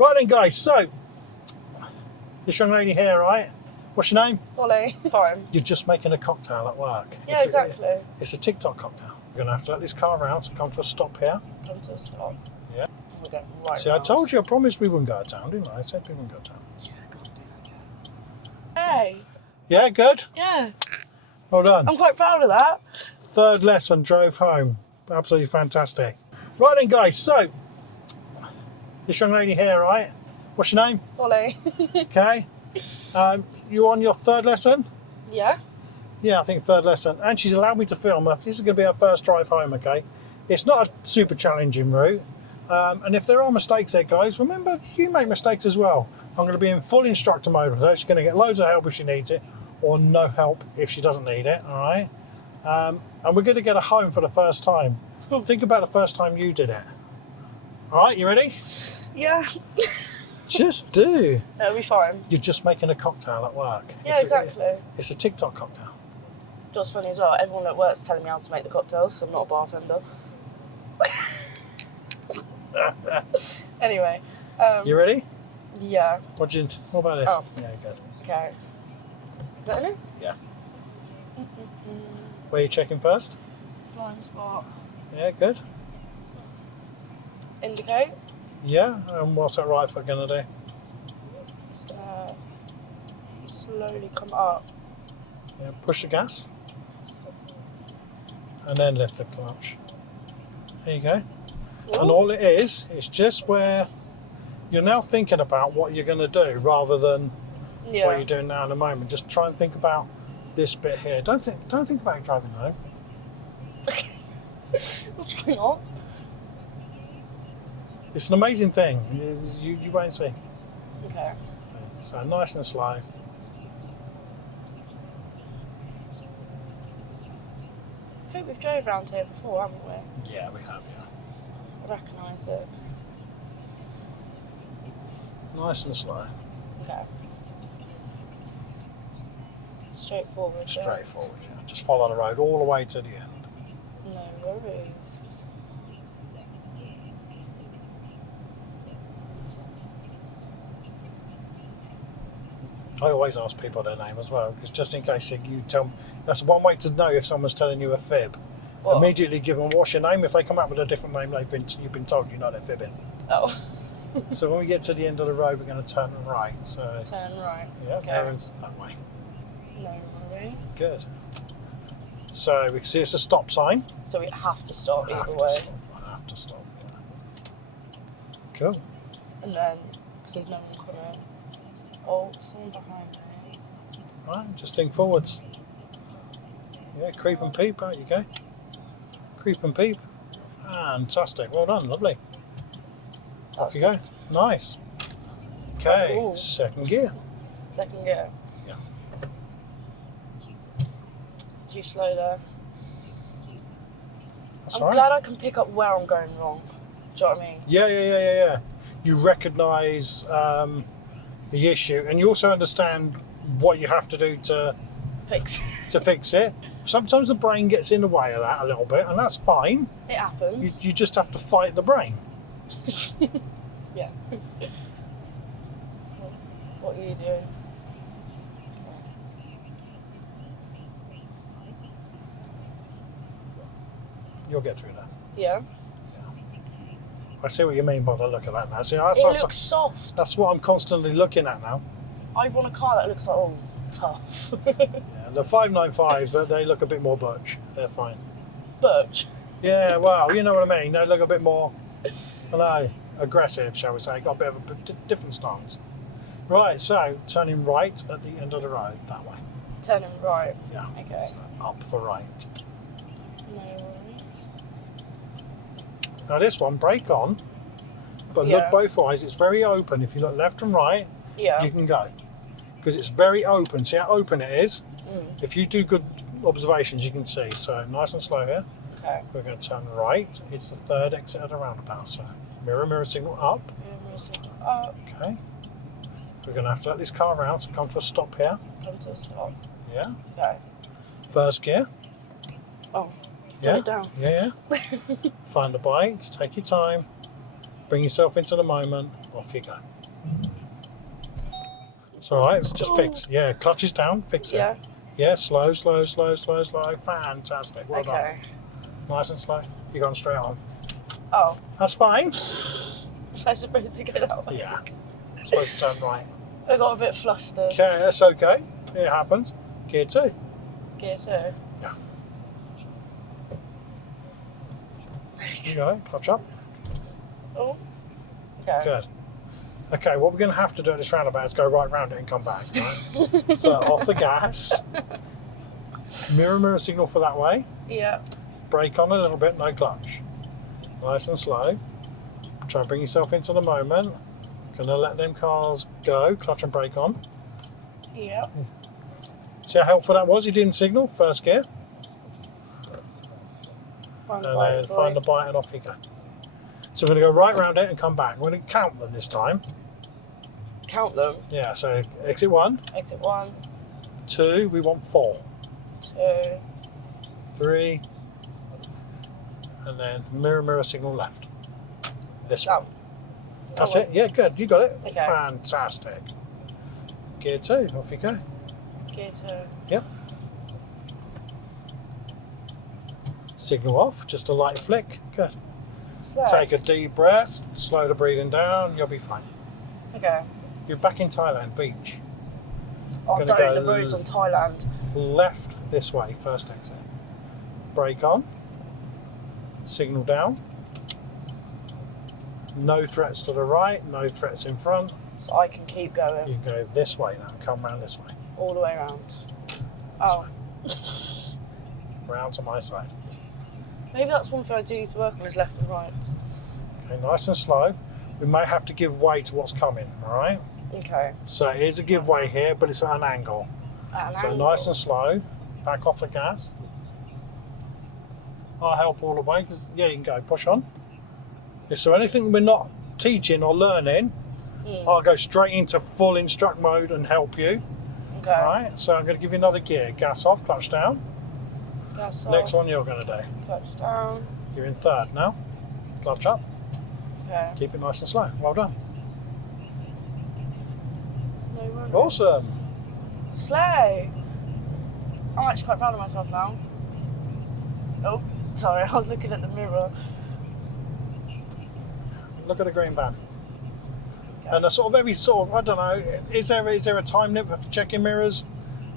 Right then, guys, so this young lady here, right? What's your name? Holly. Fine. You're just making a cocktail at work. Yeah, exactly. It's a TikTok cocktail. We're going to have to let this car around to come to a stop here. Come to a stop. Yeah. We're going right See, round. I told you, I promised we wouldn't go to town, didn't I? I said we wouldn't go to town. Yeah, can't do that yet. Hey. Yeah, good? Yeah. Well done. I'm quite proud of that. Third lesson, drove home. Absolutely fantastic. Right then, guys, so this young lady here, right? What's your name? Holly. Okay. You on your third lesson? Yeah. Yeah, I think third lesson. And she's allowed me to film her. This is going to be her first drive home, okay? It's not a super challenging route. And if there are mistakes there, guys, remember, you make mistakes as well. I'm going to be in full instructor mode with her. She's going to get loads of help if she needs it, or no help if she doesn't need it, all right? And we're going to get her home for the first time. Think about the first time you did it. All right, you ready? Yeah. Just do. It'll be fine. You're just making a cocktail at work. Yeah, exactly. It's a TikTok cocktail. Just funny as well, everyone at work's telling me how to make the cocktails, so I'm not a bartender. Anyway. You ready? Yeah. What about this? Oh. Yeah, good. Okay. Is that in it? Yeah. Where are you checking first? Blind spot. Yeah, good. Indicate. Yeah, and what's that right foot going to do? It's gonna slowly come up. Yeah, push the gas. And then lift the clutch. There you go. Ooh. And all it is, it's just where you're now thinking about what you're going to do rather than what you're doing now in the moment. Just try and think about this bit here. Don't think about driving home. Okay. I'll try not. It's an amazing thing. You won't see. Okay. So nice and slow. I think we've drove around here before, haven't we? Yeah, we have, yeah. I recognise it. Nice and slow. Okay. Straightforward. yeah. Straightforward, yeah. Just follow the road all the way to the end. No worries. I always ask people their name as well, because just in case you tell me, that's one way to know if someone's telling you a fib. What? Immediately give them what's your name. If they come up with a different name, you've been told, you know they're fibbing. Oh. So when we get to the end of the road, we're going to turn right. So Turn right. yeah, Okay. there is that way. No worries. Good. So we can see it's a stop sign. So we have to stop I have either to way. stop. I have to stop. Yeah. Cool. And then, because there's no one coming. Oh, someone behind me. Right, just think forwards. Yeah, creep and peep. Out you go. Creep and peep. Fantastic. Well done. Lovely. Off you go. Nice. Okay. Cool. Second gear. Second gear. Yeah. Too slow there. That's I'm all right. glad I can pick up where I'm going wrong. Do you know what I mean? Yeah. You recognise the issue, and you also understand what you have to do to fix it. Sometimes the brain gets in the way of that a little bit, and that's fine. It happens. You just have to fight the brain. Yeah. What are you doing? You'll get through that. Yeah. I see what you mean by the look of that now. See, It that's looks soft. that's what I'm constantly looking at now. I want a car that looks like, oh, tough. Yeah, the 595s, they look a bit more butch. They're fine. Butch. Yeah, well, you know what I mean. They look a bit more, aggressive, shall we say. Got a bit of a different stance. Right, so turning right at the end of the road, that way. Turning right. Yeah. Okay. So up for right. No worries. Now this one, brake on, but Yeah. look both ways. It's very open. If you look left and right, Yeah. you can go. Because it's very open. See how open it is? Mm. If you do good observations, you can see. So nice and slow here. Okay. We're going to turn right. It's the third exit of the roundabout. So mirror signal up. Up. Okay. We're going to have to let this car around to come to a stop here. Come to a stop. Yeah. Okay. First gear. Oh. Yeah. Put it down. Yeah. Find the bikes. Take your time. Bring yourself into the moment. Off you go. It's all right. It's just fix. Yeah, clutches down. Fix it. Yeah. Yeah, slow, slow, slow, slow, slow. Fantastic. Well done. Okay. Nice and slow. You're going straight on. Oh. That's fine. Was I supposed to go that way? Yeah. Supposed to turn right. I got a bit flustered. Okay, that's okay. It happens. Gear 2. Gear 2. Yeah. You go. Clutch up. Oh. Okay. Good. Okay, what we're going to have to do at this roundabout is go right round it and come back. Right? So off the gas. Mirror signal for that way. Yeah. Brake on a little bit, no clutch. Nice and slow. Try and bring yourself into the moment. Gonna let them cars go, clutch and brake on. Yeah. See how helpful that was? He didn't signal, first gear. Find And then find the bite and off you go. So we're gonna go right round it and come back. We're gonna count them this time. Count them. Yeah, so exit 1, Exit 1, 2, we want 4, 2. 3, and then mirror signal left. This Oh. one. That's it? Yeah, good. You got it. Okay. Fantastic. Gear 2, off you go. Gear 2. Yep. Signal off, just a light flick. Good. Slow. Take a deep breath, slow the breathing down, you'll be fine. Okay. You're back in Thailand, beach. Oh, Gonna don't go the roads on Thailand. Left this way, first exit. Brake on. Signal down. No threats to the right, no threats in front. So I can keep going You go this way now, come round this way. all the way around. Oh. Round to my side. Maybe that's one thing I do need to work on is left and right. Okay, nice and slow. We may have to give way to what's coming, alright? Okay. So it is a give way here, but it's at an angle. At an So angle. nice and slow. Back off the gas. I'll help all the way, because yeah, you can go, push on. So anything we're not teaching or learning, I'll go straight into full instruct mode and help you. Okay. Alright, so I'm going to give you another gear. Gas off, clutch down. Gas Next off, one you're going to do. clutch down. You're in third now. Clutch up. Okay. Keep it nice and slow. Well done. No worries. Awesome. Slay. I'm actually quite proud of myself now. Oh, sorry, I was looking at the mirror. Look at the green van. Okay. And a sort of every sort of, I don't know, is there a time limit for checking mirrors?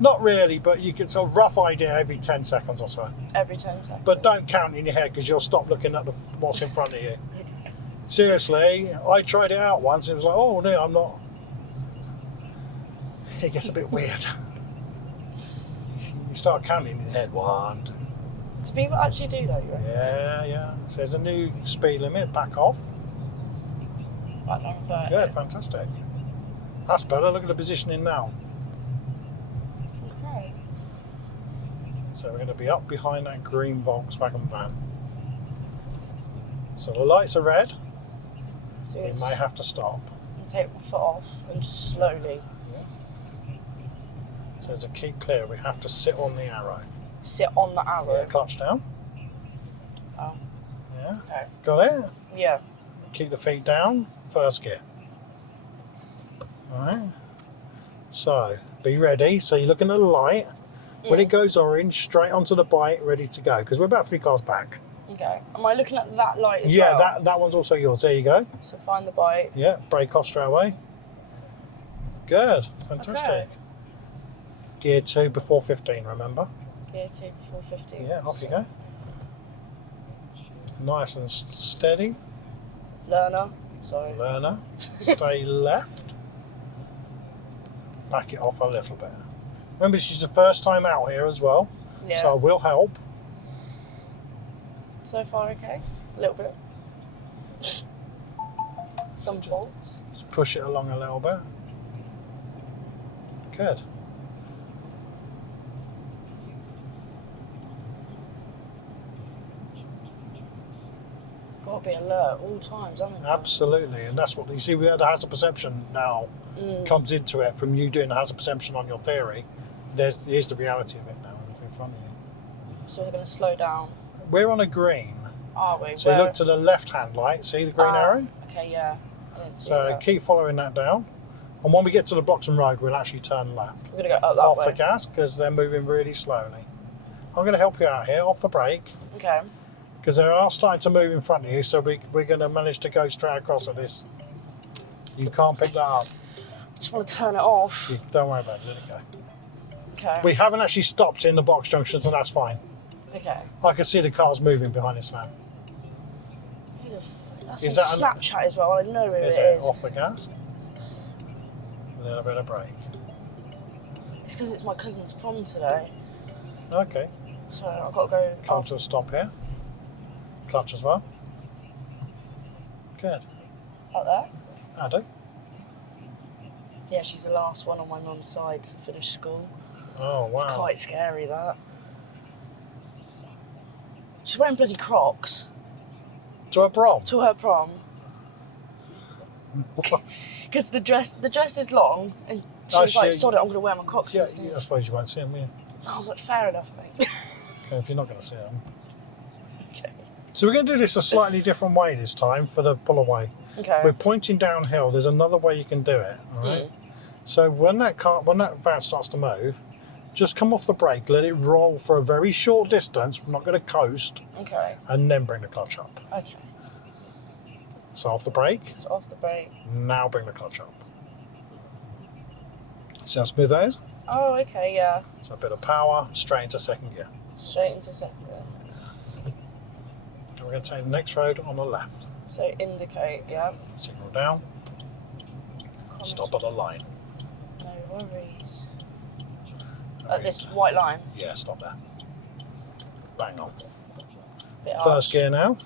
Not really, but you can sort of rough idea every 10 seconds or so. Every 10 seconds. But don't count in your head because you'll stop looking at what's in front of you. Okay. Seriously, I tried it out once. It was like, oh no, I'm not. It gets a bit weird. You start counting in your head. 1, 2. Do people actually do that, you reckon? Yeah. So there's a new speed limit. Back off. Right down 30. Good, fantastic. That's better. Look at the positioning now. Okay. So we're going to be up behind that green Volkswagen van. So the lights are red. So We it's, may have to stop. take my foot off and just slowly So to keep clear, we have to sit on the arrow. sit on the arrow. Yeah, clutch down. Oh. Yeah, Okay. got it? Yeah. Keep the feet down, first gear. Alright. So, be ready. So you're looking at the light. When it goes orange, straight onto the bite, ready to go. Because we're about 3 cars back. Okay. Am I looking at that light as Yeah, well? that one's also yours. There you go. So find the bite. Yeah, brake off straight away. Good, fantastic. Okay. Gear 2 before 15, remember? Gear 2 before 50. Yeah, off you go. Nice and steady. Learner. Sorry. Learner. Stay left. Back it off a little bit. Remember, she's the first time out here as well, Yeah. so I will help. So far, okay. A little bit. Some faults. Just push it along a little bit. Good. Got to be alert all times, haven't you? Absolutely, and that's what you see. We had the hazard perception now comes into it from you doing the hazard perception on your theory. Here's the reality of it now in front of you. So we're going to slow down. We're on a green, Are we? So you look to the left-hand light, see the green arrow? Okay, yeah. I didn't see So that. keep following that down. And when we get to the Bloxham Road, we'll actually turn left. We're going to go up that Off way. the gas, because they're moving really slowly. I'm going to help you out here, off the brake, Okay. because they are starting to move in front of you, so we're going to manage to go straight across at this. You can't pick that up. Just want to turn it off. Don't worry about it, let it go. Okay. We haven't actually stopped in the box junction, so that's fine. Okay. I can see the cars moving behind this van. That's Is on that Snapchat as well. I know who Is it it is. off the gas? A little bit of brake. It's because it's my cousin's prom today. Okay. So I've got to go. Come to a stop here. Clutch as well. Good. Out there? I do. Yeah, she's the last one on my mum's side to finish school. Oh, wow. It's quite scary, that. She's wearing bloody Crocs To a prom? to her prom. Because the dress is long, and she was like, sod it, I'm going to wear my Crocs Yeah, instead. I suppose you won't see them, will you? I was like, fair enough, mate. Okay, if you're not going to see them. Okay. So we're going to do this a slightly different way this time for the pull away. Okay. We're pointing downhill. There's another way you can do it, all right? So when that van starts to move, just come off the brake, let it roll for a very short distance. We're not going to coast, Okay. and then bring the clutch up. Okay. So off the brake, It's off the brake. now bring the clutch up. See how smooth that is? Oh, okay, yeah. So a bit of power, straight into second gear. Straight into second. And we're going to take the next road on the left. So indicate, yeah. Signal down, Comment. stop at the line. No worries. At Right. this white line. Yeah, stop there. Bang on. Bit First harsh. gear now.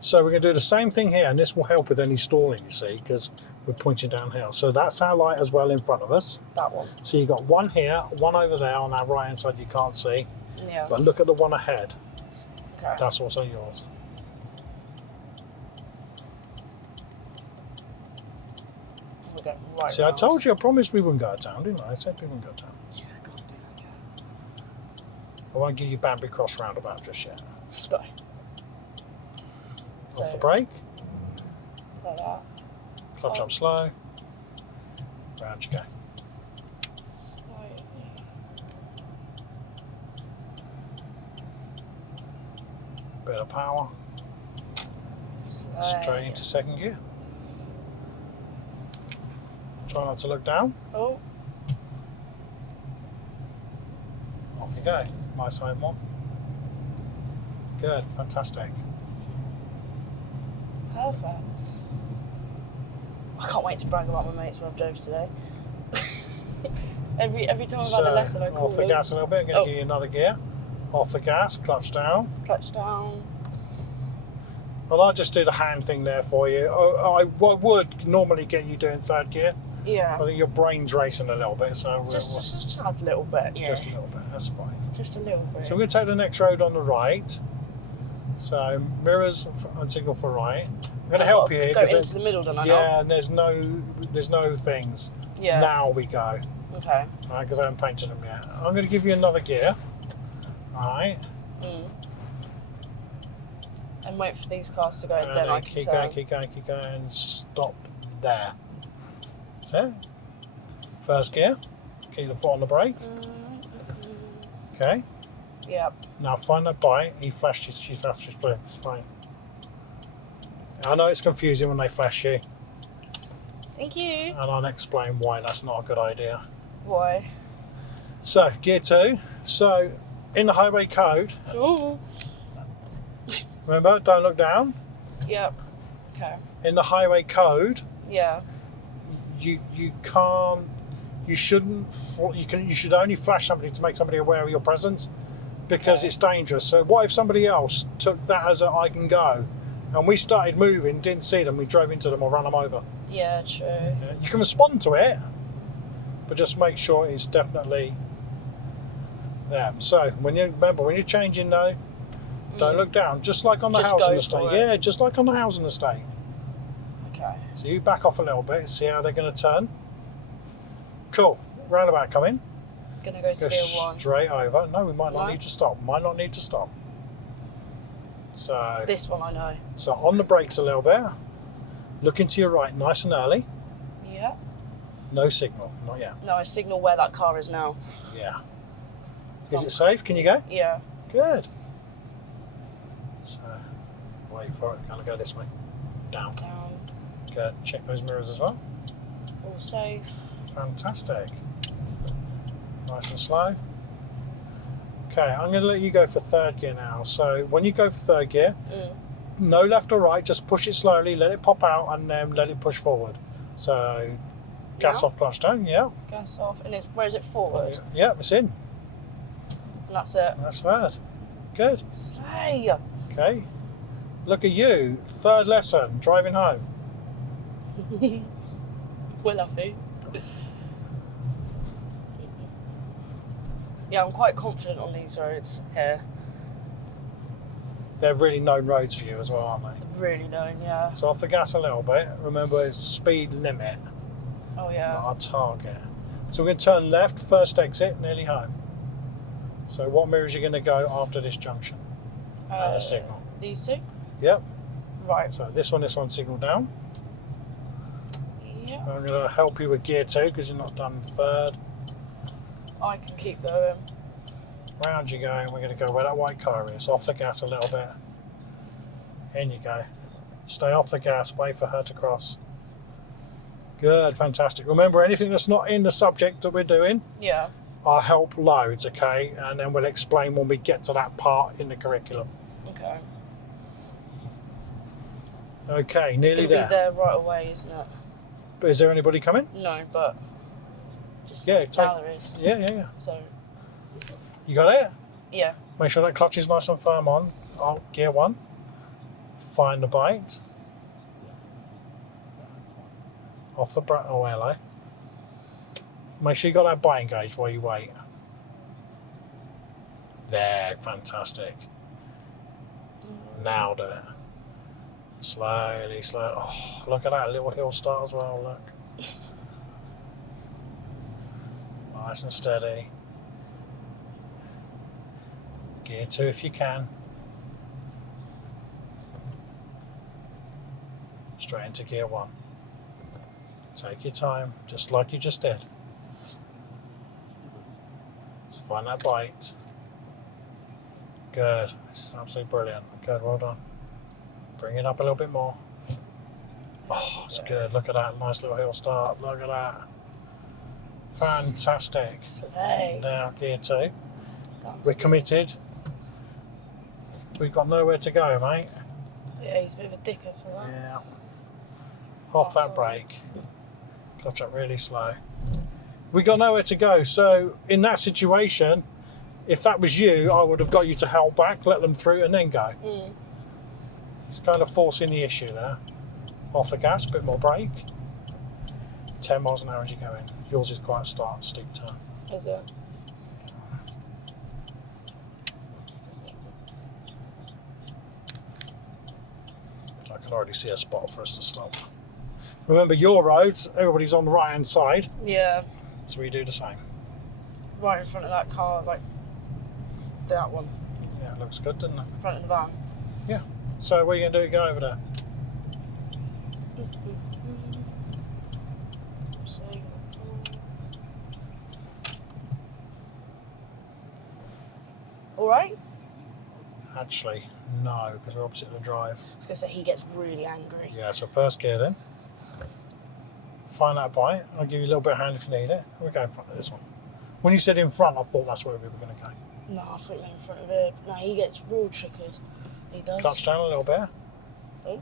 So we're going to do the same thing here, and this will help with any stalling, you see, because we're pointing downhill. So that's our light as well in front of us. That one. So you've got one here, one over there on our right hand side you can't see, Yeah. but look at the one ahead. Okay. That's also yours. We're going right See, I told you, I promised we wouldn't go to town, didn't I? I said we wouldn't go to town. Yeah, can't do that yet. I won't give you Banbury Cross roundabout just yet. No. Off the brake, Like that. clutch up slow, round you go. Slightly. Bit of power, straight into second gear. Try not to look down. Oh, Off you go. My side more. Good, fantastic. perfect. I can't wait to brag about my mates when I've drove today. every time I've had a lesson, I call off the them. gas a little bit. I'm going to give you another gear. Off the gas, clutch down. Clutch down. Well, I'll just do the hand thing there for you. I would normally get you doing third gear. Yeah. I think your brain's racing a little bit, so Just a little bit, yeah. just a little bit. That's fine. Just a little bit. So we're going to take the next road on the right. So mirrors and signal for right. I'm going to help you here Go because into the middle, don't I? yeah, and there's no things. Yeah. Now we go. Okay. All right, because I haven't painted them yet. I'm going to give you another gear. All right. And wait for these cars to go, And then I can keep turn. going, keep going, keep going. Stop there. So, first gear. Keep the foot on the brake. Okay. Yep. Now find that bite. He flashed his. She flashed his flip. It's fine. I know it's confusing when they flash you, Thank you. and I'll explain why that's not a good idea. Why? So, gear 2. So, in the highway code, Ooh. remember, don't look down. Yep. Okay. In the highway code, Yeah. you can't, you shouldn't, you should only flash somebody to make somebody aware of your presence, because Okay. it's dangerous. So, what if somebody else took that as a I can go, and we started moving, didn't see them, we drove into them or ran them over? Yeah, true. Yeah, you can respond to it, but just make sure it's definitely there. So when you're changing though, don't look down. Just like on the Just housing go estate. for it. Yeah, just like on the housing estate. Okay. So you back off a little bit, see how they're going to turn. Cool. Roundabout coming. Gonna go to Go gear 1. straight over. No, we might not No? need to stop. Might not need to stop. So This one I know. So on the brakes a little bit. Looking to your right, nice and early. Yeah. No signal, not yet. No, I signal where that car is now. Yeah. Is it safe? Can you go? Yeah. Good. So wait for it. Gonna go this way. Down. Down. Good. Check those mirrors as well. All safe. Fantastic. Nice and slow. Okay, I'm going to let you go for third gear now. So when you go for third gear, no left or right, just push it slowly, let it pop out, and then let it push forward. So gas off, clutch down, yeah. Gas off, and where is it forward? Yeah, it's in. And that's it. That's third. Good. Slay. Okay. Look at you, third lesson, driving home. We're lucky. Yeah, I'm quite confident on these roads here. They're really known roads for you as well, aren't they? Really known, yeah. So off the gas a little bit. Remember, it's speed limit, Oh yeah. not our target. So we're going to turn left, first exit, nearly home. So what mirrors are you going to go after this junction? And the signal. These two? Yep. Right. So this one, signal down. Yeah. I'm going to help you with gear 2 because you're not done third. I can keep going. Round you go, and we're going to go where that white car is. Off the gas a little bit. In you go. Stay off the gas, wait for her to cross. Good, fantastic. Remember, anything that's not in the subject that we're doing, Yeah. I'll help loads, okay? And then we'll explain when we get to that part in the curriculum. Okay. Okay, It's nearly going to be there. there right away, isn't it? But is there anybody coming? No, but just Yeah, now there is. Yeah. So, You got it? yeah. Make sure that clutch is nice and firm on. Oh, gear 1. Find the bite. Off the brake. Oh, hello. Make sure you got that bite engaged while you wait. There, fantastic. Now do it. Slowly. Oh, look at that little hill start as well, look. Nice and steady. Gear 2 if you can. Straight into gear 1. Take your time, just like you just did. Just find that bite. Good. This is absolutely brilliant. Good, well done. Bring it up a little bit more. Oh, it's good. Look at that. Nice little hill start. Look at that. Fantastic. Slay. Now, gear 2. We're committed. We've got nowhere to go, mate. Yeah, he's a bit of a dicker for that. Yeah. Off that sorry. brake. Clutch up really slow. We got nowhere to go. So in that situation, if that was you, I would have got you to help back, let them through, and then go. It's kind of forcing the issue there. Off the gas, a bit more brake. 10 miles an hour as you go in. Yours is quite a steep turn. Is it? I can already see a spot for us to stop. Remember, your road, everybody's on the right hand side, Yeah. so we do the same. Right in front of that car, like that one. Yeah, it looks good, doesn't it? In front of the van. Yeah. So what are you going to do? Go over there. All right. Actually, no, because we're opposite the drive. I was gonna say he gets really angry. Yeah, so first gear then. Find that bite. I'll give you a little bit of hand if you need it. We'll go in front of this one. When you said in front, I thought that's where we were going to go. No, I thought you were in front of it. No, he gets real triggered. He does. Clutch down a little bit. Oh.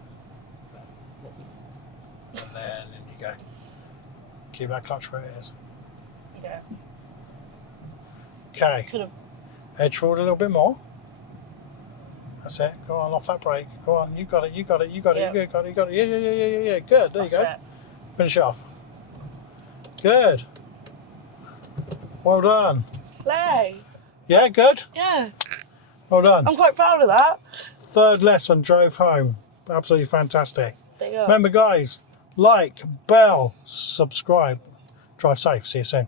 And then in you go. Keep that clutch where it is. Okay. Okay. Could have. Edge forward a little bit more. That's it. Go on, off that brake. Go on, you got it, you got it, you got it, Yep. you got it, you got it. Yeah. Good, there That's you go. it. Finish off. Good. Well done. Slay. Yeah, good. Yeah. Well done. I'm quite proud of that. Third lesson, drove home. Absolutely fantastic. There you go. Remember, guys, like, bell, subscribe. Drive safe. See you soon.